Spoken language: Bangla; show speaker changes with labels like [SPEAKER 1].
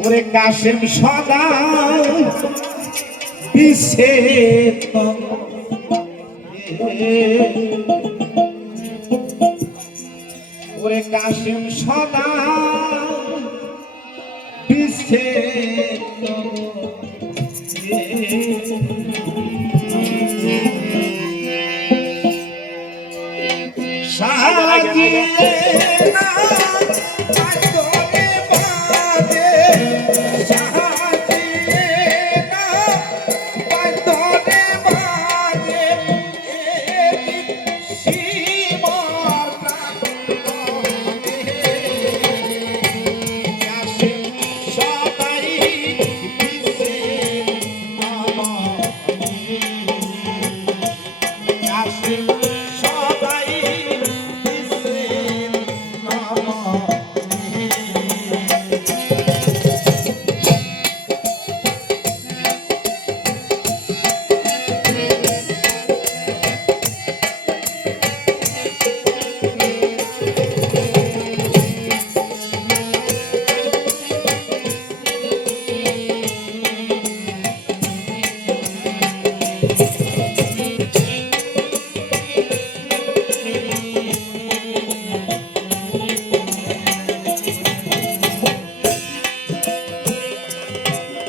[SPEAKER 1] ওরে কাশেম সদা পিছে ওরে কাশেম সদা পিছে Deus.